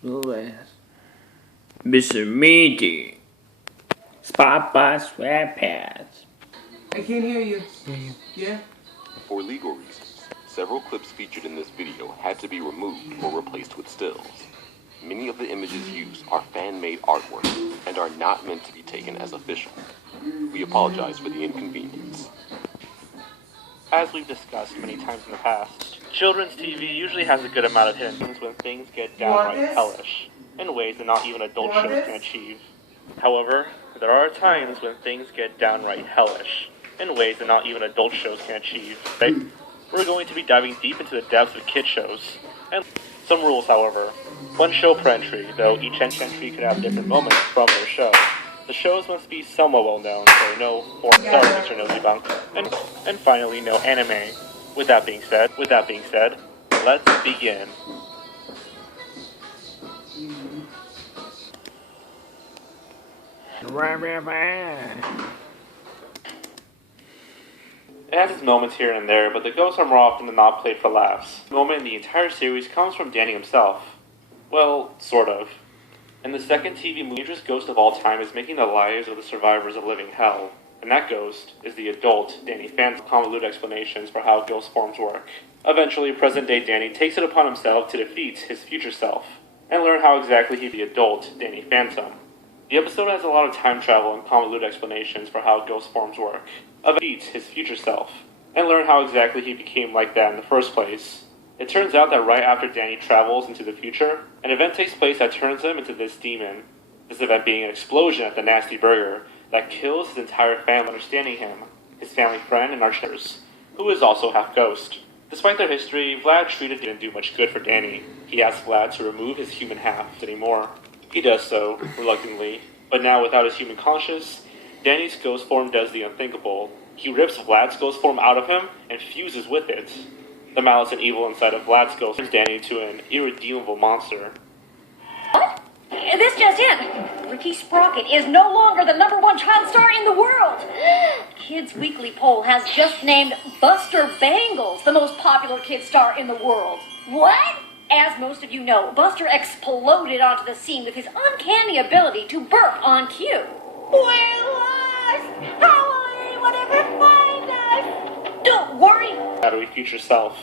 Smooth ass. Mr. Meaty. Spot by sweatpants. I can't hear you. Yeah? For legal reasons, several clips featured in this video had to be removed or replaced with stills. Many of the images used are fan-made artwork and are not meant to be taken as official. We apologize for the inconvenience. As we've discussed many times in the past, children's TV usually has a good amount of hints when things get downright hellish, in ways that not even adult shows can achieve. However, there are times when things get downright hellish, in ways that not even adult shows can achieve. We're going to be diving deep into the depths of kid shows, and some rules, however. One show per entry, though each entry could have different moments from their show. The shows must be somewhat well known, so no foreign stars, Mr. Nosy Bunk. And finally, no anime. With that being said, let's begin. It has its moments here and there, but the ghosts are more often than not played for laughs. The moment in the entire series comes from Danny himself. Well, sort of. In the second TV movie, the dangerous ghost of all time is making the lives of the survivors of living hell. And that ghost is the adult Danny Phantom. Convoluted explanations for how ghost forms work. Eventually, present-day Danny takes it upon himself to defeat his future self, and learn how exactly he's the adult Danny Phantom. The episode has a lot of time travel and convoluted explanations for how ghost forms work. Defeat his future self, and learn how exactly he became like that in the first place. It turns out that right after Danny travels into the future, an event takes place that turns him into this demon. This event being an explosion at the Nasty Burger that kills his entire family, understanding him, his family friend, and Archers, who is also half ghost. Despite their history, Vlad treated didn't do much good for Danny. He asked Vlad to remove his human half anymore. He does so, reluctantly, but now without his human conscience, Danny's ghost form does the unthinkable. He rips Vlad's ghost form out of him and fuses with it. The malice and evil inside of Vlad's ghost turns Danny into an irredeemable monster. What? This just in. Ricky Sprocket is no longer the #1 child star in the world. Kids Weekly poll has just named Buster Bangles the most popular kid star in the world. What? As most of you know, Buster exploded onto the scene with his uncanny ability to burp on cue. We're lost! How will anyone ever find us? Don't worry! Shadowy future self.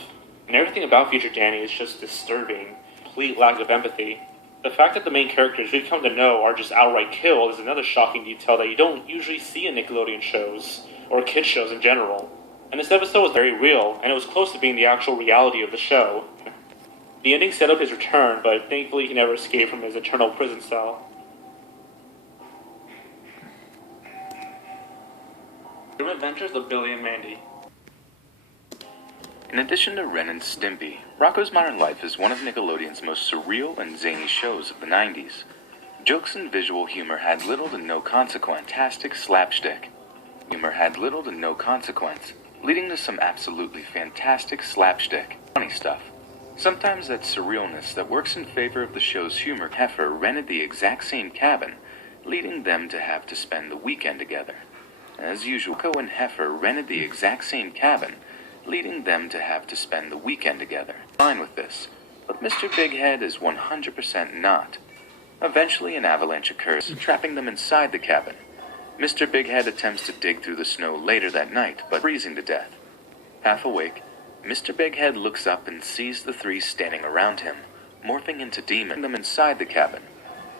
And everything about future Danny is just disturbing. Complete lack of empathy. The fact that the main characters we've come to know are just outright killed is another shocking detail that you don't usually see in Nickelodeon shows, or kid shows in general. And this episode was very real, and it was close to being the actual reality of the show. The ending set up his return, but thankfully he never escaped from his eternal prison cell. The Adventures of Billy and Mandy. In addition to Ren and Stimpy, Rocko's Modern Life is one of Nickelodeon's most surreal and zany shows of the 90s. Jokes and visual humor had little to no consequence. Fantastic slapstick. Humor had little to no consequence, leading to some absolutely fantastic slapstick. Funny stuff. Sometimes that surrealness that works in favor of the show's humor. Heifer rented the exact same cabin, leading them to have to spend the weekend together. As usual, Rocko and Heifer rented the exact same cabin, leading them to have to spend the weekend together. Fine with this, but Mr. Big Head is 100% not. Eventually an avalanche occurs, trapping them inside the cabin. Mr. Big Head attempts to dig through the snow later that night, but freezing to death. Half awake, Mr. Big Head looks up and sees the three standing around him, morphing into demons. Them inside the cabin.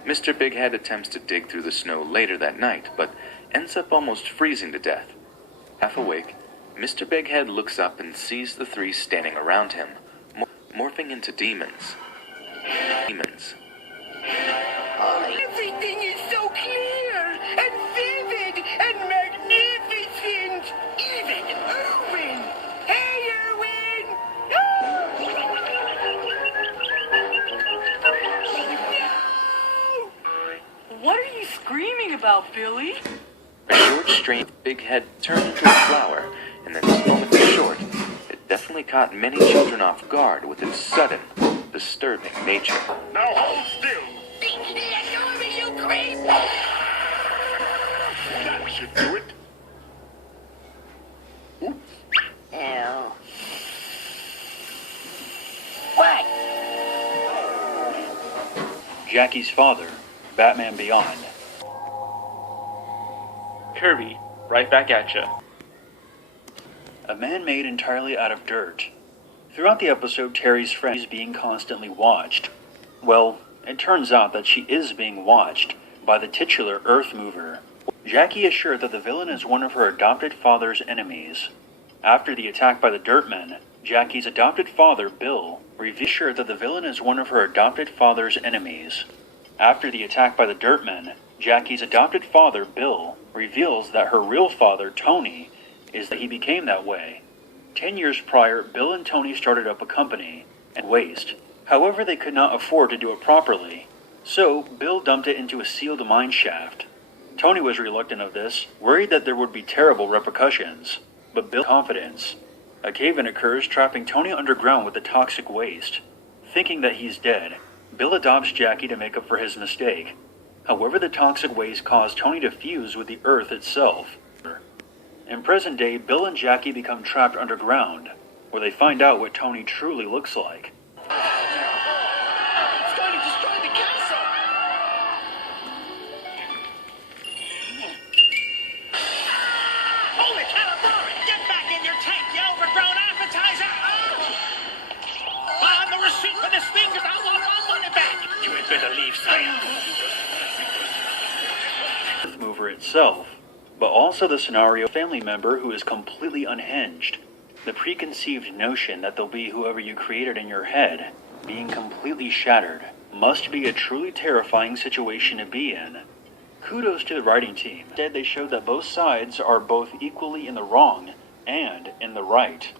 Mr. Big Head attempts to dig through the snow later that night, but ends up almost freezing to death. Half awake, Mr. Big Head looks up and sees the three standing around him, morphing into demons. Everything is so clear and vivid and magnificent. Even Erwin. Hey, Erwin! No! What are you screaming about, Billy? A short, strange Big Head turned into a flower, and then this moment was short. It definitely caught many children off guard with its sudden, disturbing nature. Now hold still! Let go of me, you creep! That should do it. Oops. Ew. What? Jackie's father, Batman Beyond. Kirby, right back at ya. A man made entirely out of dirt. Throughout the episode, Terry's friend is being constantly watched. Well, it turns out that she is being watched by the titular Earth Mover. Jackie is sure that the villain is one of her adopted father's enemies. After the attack by the Dirtmen, Jackie's adopted father, Bill, reveals that the villain is one of her adopted father's enemies. After the attack by the Dirtmen, Jackie's adopted father, Bill, reveals that her real father, Tony, is that he became that way. 10 years prior, Bill and Tony started up a company, and waste. However, they could not afford to do it properly, so Bill dumped it into a sealed mine shaft. Tony was reluctant of this, worried that there would be terrible repercussions, but Bill's confidence. A cave-in occurs, trapping Tony underground with the toxic waste. Thinking that he's dead, Bill adopts Jackie to make up for his mistake. However, the toxic waste caused Tony to fuse with the Earth itself. In present day, Bill and Jackie become trapped underground, where they find out what Tony truly looks like. It's going to destroy the castle! Holy California! Get back in your tank, you overgrown appetizer! On the receipt for this thing, because I want my money back! You had better leave, sire. Earth Mover itself, but also the scenario family member who is completely unhinged. The preconceived notion that they'll be whoever you created in your head, being completely shattered, must be a truly terrifying situation to be in. Kudos to the writing team. Instead, they showed that both sides are both equally in the wrong and in the right.